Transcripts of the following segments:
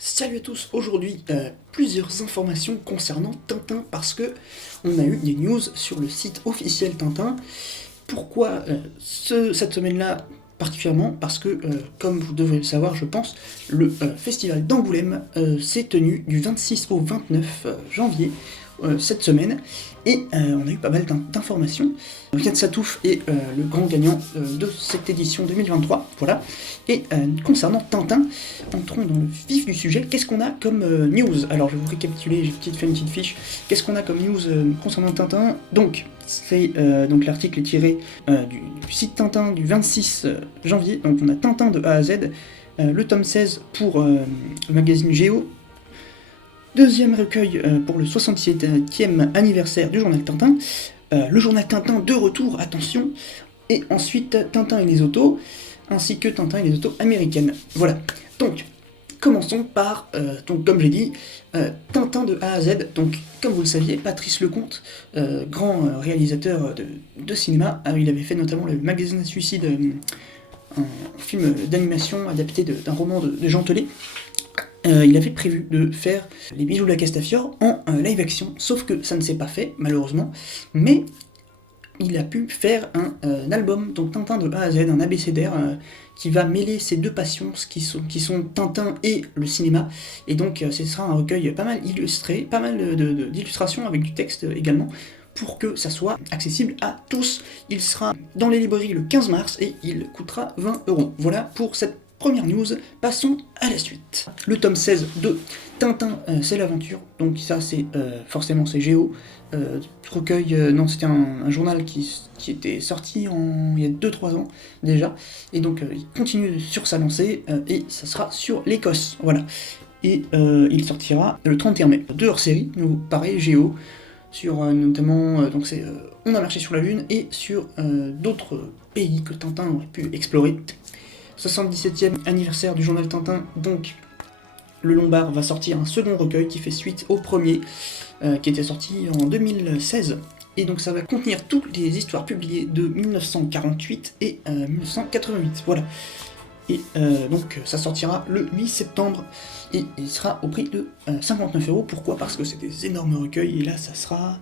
Salut à tous, aujourd'hui plusieurs informations concernant Tintin parce que on a eu des news sur le site officiel Tintin. Pourquoi cette semaine-là particulièrement? Parce que, comme vous devrez le savoir je pense, le festival d'Angoulême s'est tenu du 26 au 29 janvier cette semaine et on a eu pas mal d'informations. Riyad Satouf est le grand gagnant de cette édition 2023, voilà. Et concernant Tintin, entrons dans le vif du sujet. Qu'est-ce qu'on a comme news? Alors je vais vous récapituler, j'ai fait une petite fiche. Qu'est-ce qu'on a comme news concernant Tintin? Donc, donc l'article est tiré du site Tintin du 26 janvier. Donc on a Tintin de A à Z, le tome 16 pour le magazine Géo. Deuxième recueil pour le 77e anniversaire du journal Tintin. Le journal Tintin de retour, attention. Et ensuite Tintin et les autos, ainsi que Tintin et les autos américaines. Voilà. Donc, commençons par, donc, comme j'ai dit, Tintin de A à Z. Donc, comme vous le saviez, Patrice Lecomte, grand réalisateur de cinéma, il avait fait notamment le Magazine à suicide, un film d'animation adapté d'un roman de Jean Telet. Il avait prévu de faire Les Bijoux de la Castafiore en live action, sauf que ça ne s'est pas fait, malheureusement, mais il a pu faire un album, donc Tintin de A à Z, un abécédaire qui va mêler ces deux passions qui sont Tintin et le cinéma, et donc ce sera un recueil pas mal illustré, pas mal d'illustrations avec du texte également, pour que ça soit accessible à tous. Il sera dans les librairies le 15 mars et il coûtera 20€. Voilà pour cette première news, passons à la suite. Le tome 16 de Tintin, c'est l'aventure, donc ça c'est forcément c'est Géo, recueil, non c'était un journal qui était sorti il y a 2-3 ans déjà, et donc il continue sur sa lancée, et ça sera sur l'Écosse, voilà. Et il sortira le 31 mai. Deux hors-série, pareil Géo, sur notamment, donc c'est On a marché sur la Lune, et sur d'autres pays que Tintin aurait pu explorer. 77e anniversaire du journal Tintin, donc le Lombard va sortir un second recueil qui fait suite au premier, qui était sorti en 2016. Et donc ça va contenir toutes les histoires publiées de 1948 et 1988, voilà. Et donc ça sortira le 8 septembre, et il sera au prix de 59€. Pourquoi? Parce que c'est des énormes recueils, et là ça sera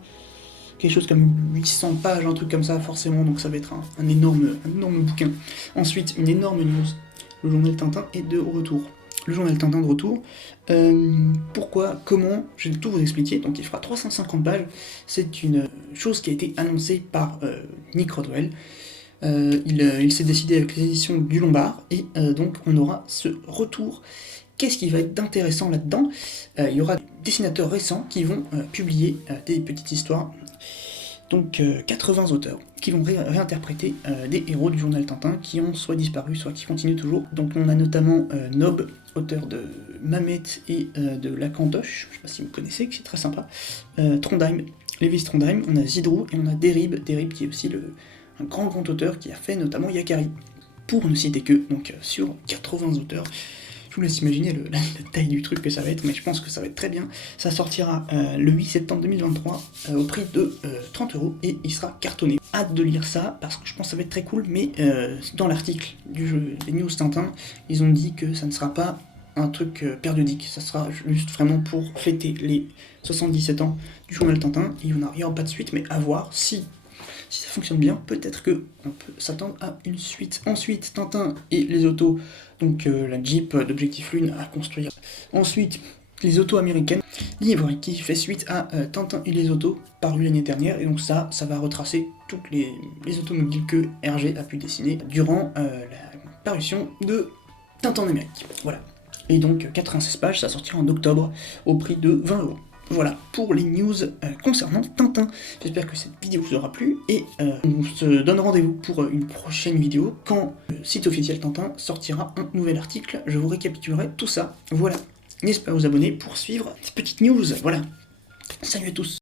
quelque chose comme 800 pages, un truc comme ça forcément, donc ça va être un énorme bouquin. Ensuite, une énorme news, le journal Tintin est de retour. Le journal Tintin de retour, pourquoi, comment, je vais tout vous expliquer. Donc il fera 350 pages, c'est une chose qui a été annoncée par Nick Rodwell. Il s'est décidé avec les éditions du Lombard, et donc on aura ce retour. Qu'est-ce qui va être d'intéressant là-dedans? Il y aura des dessinateurs récents qui vont publier des petites histoires. Donc 80 auteurs qui vont réinterpréter des héros du journal Tintin qui ont soit disparu, soit qui continuent toujours. Donc on a notamment Nob, auteur de Mamet et de La Cantoche, je sais pas si vous connaissez, qui est très sympa. Trondheim, Lévis Trondheim, on a Zidrou et on a Derib qui est aussi un grand auteur qui a fait notamment Yakari, pour ne citer que, donc sur 80 auteurs. Je vous laisse imaginer la taille du truc que ça va être, mais je pense que ça va être très bien. Ça sortira le 8 septembre 2023 au prix de 30€, et il sera cartonné. Hâte de lire ça, parce que je pense que ça va être très cool, mais dans l'article des news Tintin, ils ont dit que ça ne sera pas un truc périodique, ça sera juste vraiment pour fêter les 77 ans du journal Tintin, et il n'y aura pas de suite, mais à voir si ça fonctionne bien, peut-être qu'on peut s'attendre à une suite. Ensuite, Tintin et les autos, donc la Jeep d'Objectif Lune à construire. Ensuite, les autos américaines, livre qui fait suite à Tintin et les autos, paru l'année dernière, et donc ça va retracer toutes les automobiles que Hergé a pu dessiner durant la parution de Tintin en Amérique. Voilà. Et donc 96 pages, ça sortira en octobre au prix de 20€. Voilà pour les news concernant Tintin. J'espère que cette vidéo vous aura plu, et on se donne rendez-vous pour une prochaine vidéo quand le site officiel Tintin sortira un nouvel article. Je vous récapitulerai tout ça. Voilà. N'hésitez pas à vous abonner pour suivre ces petites news. Voilà. Salut à tous.